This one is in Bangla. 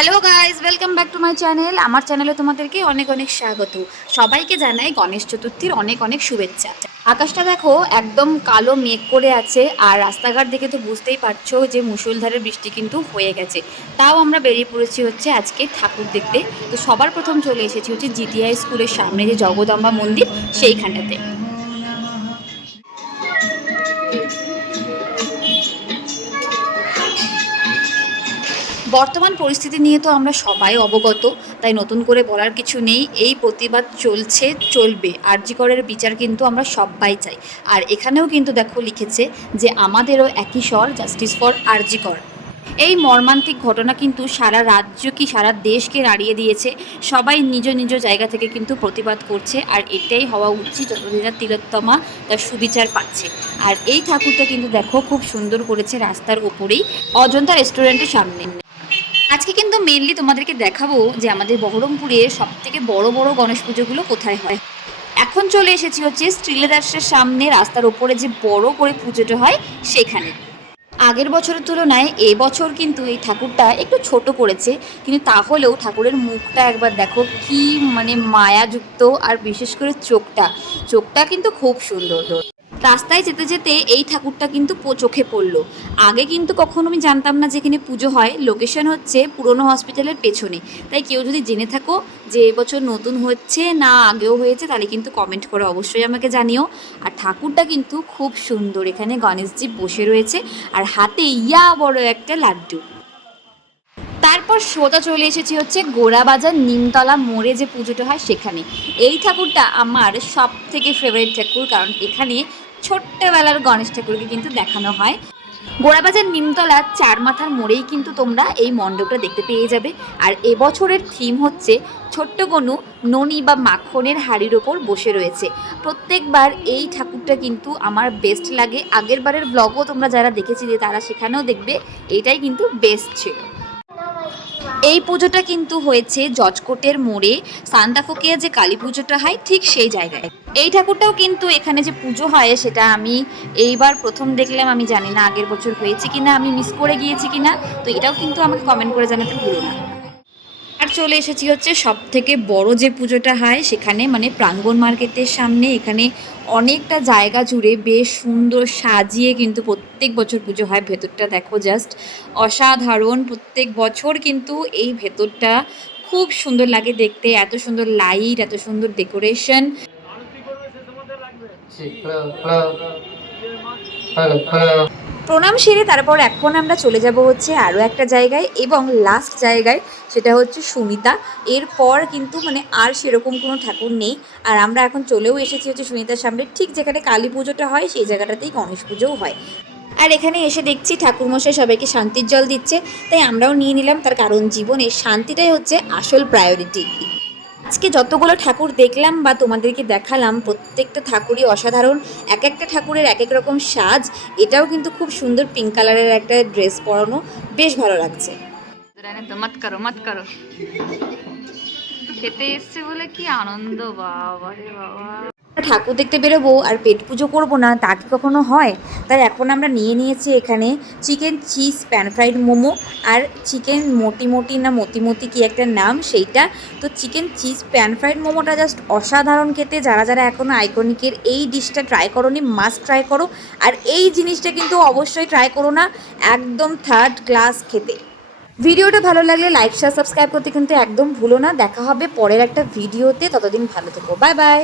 Hello guys, welcome back to my channel. আমার চ্যানেলে তোমাদেরকে অনেক অনেক স্বাগত। সবাইকে জানাই গণেশ চতুর্থীর অনেক অনেক শুভেচ্ছা। আকাশটা দেখো একদম কালো মেঘ করে আছে, আর রাস্তাঘাট দেখে তো বুঝতেই পারছো যে মুষলধারে বৃষ্টি কিন্তু হয়ে গেছে। তাও আমরা বেরিয়ে পড়েছি হচ্ছে আজকে ঠাকুর দেখতে। তো সবার প্রথম চলে এসেছি হচ্ছে জিটিআই স্কুলের সামনে যে জগদম্বা মন্দির, সেইখানটাতে। বর্তমান পরিস্থিতি নিয়ে তো আমরা সবাই অবগত, তাই নতুন করে বলার কিছু নেই। এই প্রতিবাদ চলছে, চলবে। আরজি করের বিচার কিন্তু আমরা সবাই চাই। আর এখানেও কিন্তু দেখো লিখেছে যে আমাদেরও একই স্বর, জাস্টিস ফর আরজি কর। এই মর্মান্তিক ঘটনা কিন্তু সারা রাজ্য কি সারা দেশকে নাড়িয়ে দিয়েছে। সবাই নিজ নিজ জায়গা থেকে কিন্তু প্রতিবাদ করছে, আর এটাই হওয়া উচিত যতদিন না তিলোত্তমা তার সুবিচার পাচ্ছে। আর এই ঠাকুরটা কিন্তু দেখো খুব সুন্দর করেছে রাস্তার ওপরেই, অজন্তা রেস্টুরেন্টের সামনে। আজকে কিন্তু মেনলি তোমাদেরকে দেখাবো যে আমাদের বহরমপুরে সব থেকে বড় বড় গণেশ পুজোগুলো কোথায় হয়। এখন চলে এসেছি হচ্ছে শ্রীলেদার্সের সামনে, রাস্তার ওপরে যে বড় করে পুজোটা হয় সেখানে। আগের বছরের তুলনায় এবছর কিন্তু এই ঠাকুরটা একটু ছোট করেছে, কিন্তু তাহলেও ঠাকুরের মুখটা একবার দেখো কি মানে মায়াযুক্ত, আর বিশেষ করে চোখটা চোখটা কিন্তু খুব সুন্দর। রাস্তায় যেতে যেতে এই ঠাকুরটা কিন্তু চোখে পড়লো। আগে কিন্তু কখনো আমি জানতাম না যেখানে পুজো হয়। লোকেশন হচ্ছে পুরনো হসপিটালের পেছনে। তাই কেউ যদি জেনে থাকো যে এবছর নতুন হচ্ছে না আগেও হয়েছে, তাহলে কিন্তু কমেন্ট করে অবশ্যই আমাকে জানিও। আর ঠাকুরটা কিন্তু খুব সুন্দর, এখানে গণেশজি বসে রয়েছে আর হাতে ইয়া বড় একটা লাড্ডু। তারপর সোজা চলে এসেছি হচ্ছে গোড়াবাজার নিমতলা মোড়ে যে পুজোটা হয় সেখানে। এই ঠাকুরটা আমার সব থেকে ফেভারিট ঠাকুর, কারণ এখানে ছোট্টবেলার গণেশ ঠাকুরকে কিন্তু দেখানো হয়। গোড়াবাজার নিমতলা চার মাথার মোড়েই কিন্তু তোমরা এই মণ্ডপটা দেখতে পেয়ে যাবে। আর এবছরের থিম হচ্ছে ছোট্ট গনু ননি বা মাখনের হাড়ির ওপর বসে রয়েছে। প্রত্যেকবার এই ঠাকুরটা কিন্তু আমার বেস্ট লাগে। আগের বারের ব্লগও তোমরা যারা দেখেছিলে তারা সেখানেও দেখবে এটাই কিন্তু বেস্ট ছিল। এই পুজোটা কিন্তু হয়েছে জজকোটের মোড়ে, সান্তাফোকিয়া যে কালী পুজোটা হয় ঠিক সেই জায়গায়। এই ঠাকুরটাও কিন্তু এখানে যে পুজো হয় সেটা আমি এইবার প্রথম দেখলাম। আমি জানি না আগের বছর হয়েছে কিনা, আমি মিস করে গিয়েছি কিনা। তো এটাও কিন্তু আমাকে কমেন্ট করে জানাতে ভুলো না। আর চলে এসেছি হচ্ছে সব থেকে বড় যে পুজোটা হয় সেখানে, মানে প্রাঙ্গণ মার্কেটের সামনে। এখানে অনেকটা জায়গা জুড়ে বেশ সুন্দর সাজিয়ে কিন্তু প্রত্যেক বছর পুজো হয়। ভেতরটা দেখো জাস্ট অসাধারণ। প্রত্যেক বছর কিন্তু এই ভেতরটা খুব সুন্দর লাগে দেখতে, এত সুন্দর লাইট, এত সুন্দর ডেকোরেশন। প্রণাম সেরে তারপর এখন আমরা চলে যাব হচ্ছে আরও একটা জায়গায়, এবং লাস্ট জায়গায়, সেটা হচ্ছে সুনিতা। এরপর কিন্তু মানে আর সেরকম কোনো ঠাকুর নেই। আর আমরা এখন চলেও এসেছি হচ্ছে সুনিতার সামনে, ঠিক যেখানে কালী পুজোটা হয় সেই জায়গাটাতেই গণেশ পুজোও হয়। আর এখানে এসে দেখছি ঠাকুরমশাই সবাইকে শান্তির জল দিচ্ছে, তাই আমরাও নিয়ে নিলাম। তার কারণ জীবনের শান্তিটাই হচ্ছে আসল প্রায়োরিটি। আজকে যতগুলো ঠাকুর দেখলাম বা তোমাদেরকে দেখালাম, প্রত্যেকটা ঠাকুরই অসাধারণ। এক একটা ঠাকুরের এক এক রকম সাজ। এটাও কিন্তু খুব সুন্দর, পিঙ্ক কালারের একটা ড্রেস পরানো, বেশ ভালো লাগছে। মত করো মত করো, খেতে এসছে বলে কি আনন্দ, বাবা রে বাবা। ঠাকুর দেখতে বেরোবো আর পেট পুজো করবো না, তা কি কখনো হয়? তাই এখন আমরা নিয়ে নিয়েছি এখানে chicken cheese pan fried momo, আর চিকেন মোটি মোটি না মতি মতি কি একটা নাম সেইটা। তো চিকেন চিজ প্যান ফ্রাইড মোমোটা জাস্ট অসাধারণ খেতে। যারা যারা এখনও আইকনিকের এই ডিশটা ট্রাই করোনি, মাস্ট ট্রাই করো। আর এই জিনিসটা কিন্তু অবশ্যই ট্রাই করো না, একদম থার্ড ক্লাস খেতে। ভিডিওটা ভালো লাগলে লাইক শেয়ার সাবস্ক্রাইব করতে কিন্তু একদম ভুলো না। দেখা হবে পরের একটা ভিডিওতে, ততদিন ভালো থেকো, বাই বাই।